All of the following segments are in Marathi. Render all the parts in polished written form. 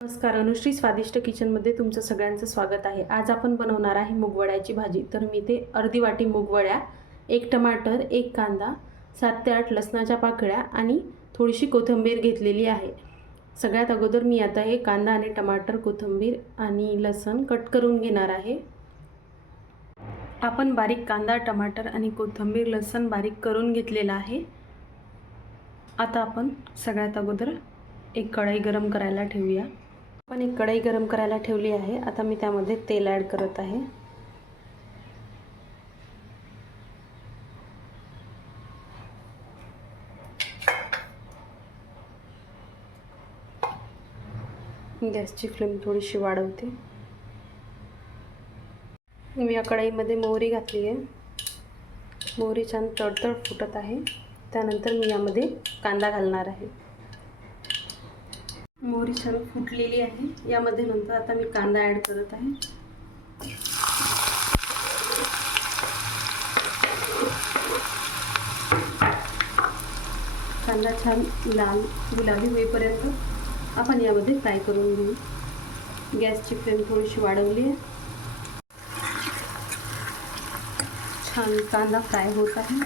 नमस्कार, अनुश्री स्वादिष्ट किचनमध्ये तुमचं सगळ्यांचं स्वागत आहे। आज आपण बनवणार आहे मूगवड्याची भाजी। तर मी ते अर्धी वाटी मूगवड्या, 1 टमाटर, 1 कांदा, 7 ते 8 लसणाच्या पाकळ्या आणि थोडीशी कोथिंबीर घेतलेली आहे। सगळ्यात अगोदर मी आता हे कांदा आणि टमाटर, कोथिंबीर आणि लसण कट करून घेणार आहे। आपण बारीक कांदा, टमाटर आणि कोथिंबीर, लसण बारीक करून घेतलेला आहे। आता आपण सगळ्यात अगोदर एक कढई गरम करायला ठेवूया। आपण एक कढई गरम करायला ठेवली आहे। आता मी त्यामध्ये तेल ॲड करत आहे। गॅसची फ्लेम थोडीशी वाढवते। मी या कढईमध्ये मोहरी घातली आहे। मोहरी छान तडतड फुटत आहे। त्यानंतर मी यामध्ये कांदा घालणार आहे। मोहरी छान फुटलेली आहे। यामध्ये नंतर आता मी कांदा ॲड करत आहे। कांदा छान लाल गुलाबी होईपर्यंत आपण यामध्ये फ्राय करून घेऊ। गॅसची फ्लेम थोडीशी वाढवली आहे। छान कांदा फ्राय होत आहे।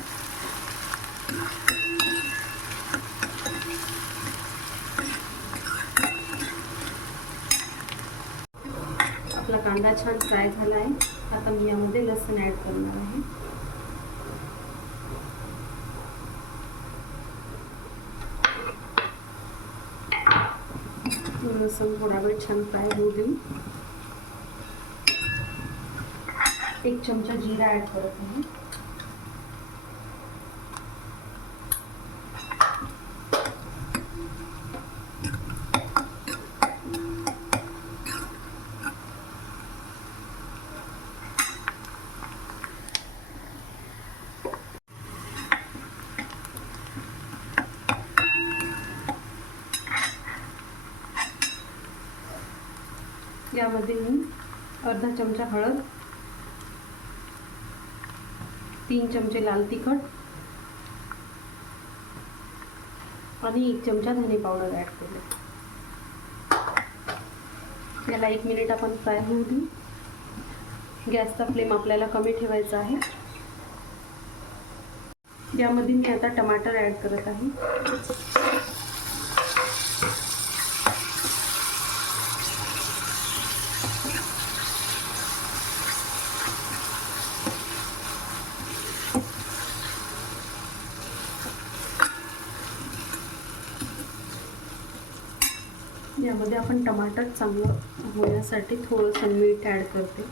आपला कांदा छान फ्राय झाला आहे। आता मी यामध्ये लसूण ॲड करणार आहे। लसूण थोडा वेळ छान फ्राय होऊ देऊ। 1 चमचा जीरा ॲड करत आहे। यामध्ये मी अर्धा चमचा हळद, 3 चमचे लाल तिखट आणि 1 चमचा धने पावडर ॲड केले। याला 1 मिनिट आपण फ्राय होऊ देऊ। गॅसचा फ्लेम आपल्याला कमी ठेवायचा आहे। यामध्ये मी आता टमाटर ॲड करत आहे। यामध्ये आपण टमाटर चांगलं होण्यासाठी थोडंसं मीठ ॲड करते।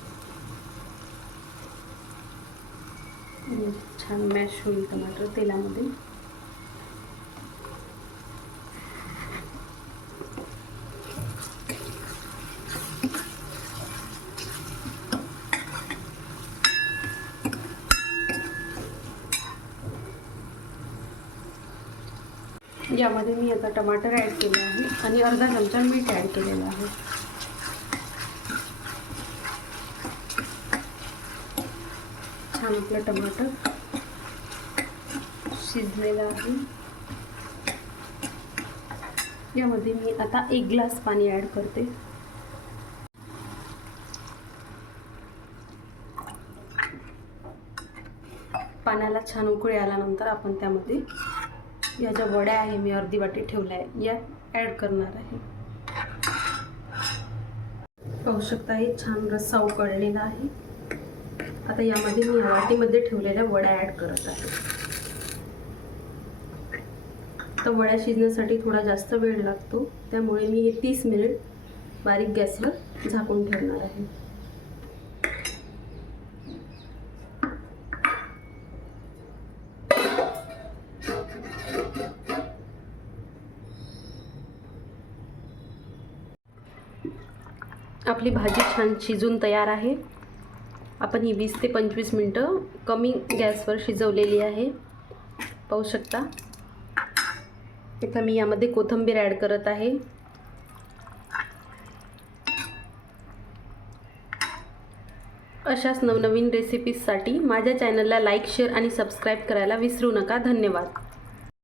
छान मॅश होईल टमाटर तेलामध्ये। यामध्ये मी आता टमाटर ॲड केले आहे आणि अर्धा चमचा मीठ ॲड केलेलं आहे। छान आपलं टमाटर शिजलेलं आहे। यामध्ये मी आता 1 ग्लास पाणी ॲड करते। पाण्याला छान उकळी आल्यानंतर आपण त्यामध्ये या ज्या वड्या आहे मी अर्धी वाटी ठेवल्या आहे या ॲड करणार आहे। पाहू शकता हे छान रस्सा उकळलेला आहे। आता यामध्ये मी वाटीमध्ये ठेवलेल्या वड्या ॲड करत आहे। तर वड्या शिजण्यासाठी थोडा जास्त वेळ लागतो, त्यामुळे मी हे 30 मिनिट बारीक गॅसवर झाकून ठेवणार आहे। आपली भाजी छान शिजून तयार आहे। आपण ही 20 ते 25 मिनिटं कमी गॅसवर शिजवलेली आहे। पाहू शकता। आता मी यामध्ये कोथिंबीर ॲड करत आहे। अशाच नवनवीन रेसिपीजसाठी माझ्या चॅनलला लाईक, शेअर आणि सबस्क्राईब करायला विसरू नका। धन्यवाद।